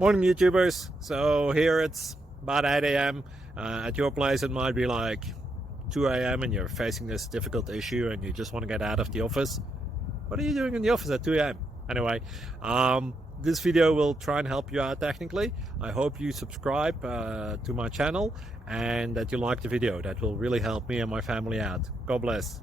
Morning YouTubers. So here it's about 8 a.m. At your place it might be like 2 a.m. and you're facing this difficult issue and you just want to get out of the office. What are you doing in the office at 2 a.m.? Anyway, this video will try and help you out technically. I hope you subscribe to my channel and that you like the video. That will really help me and my family out. God bless.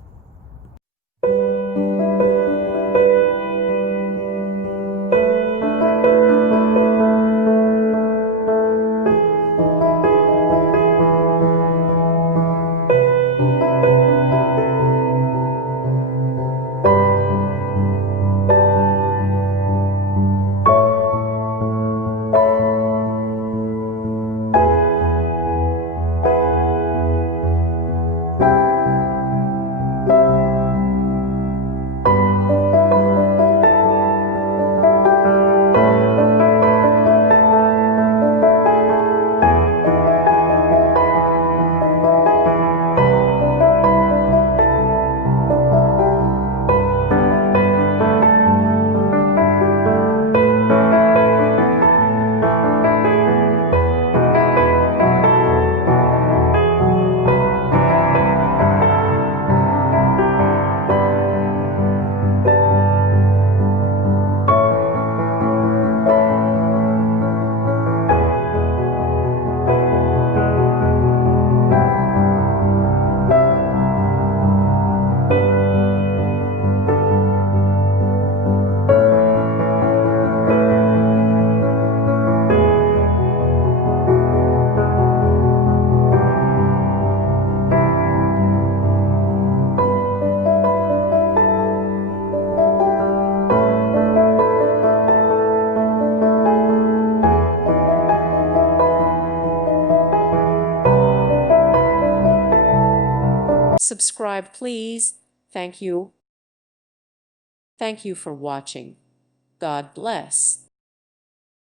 Subscribe, please. Thank you. Thank you for watching. God bless.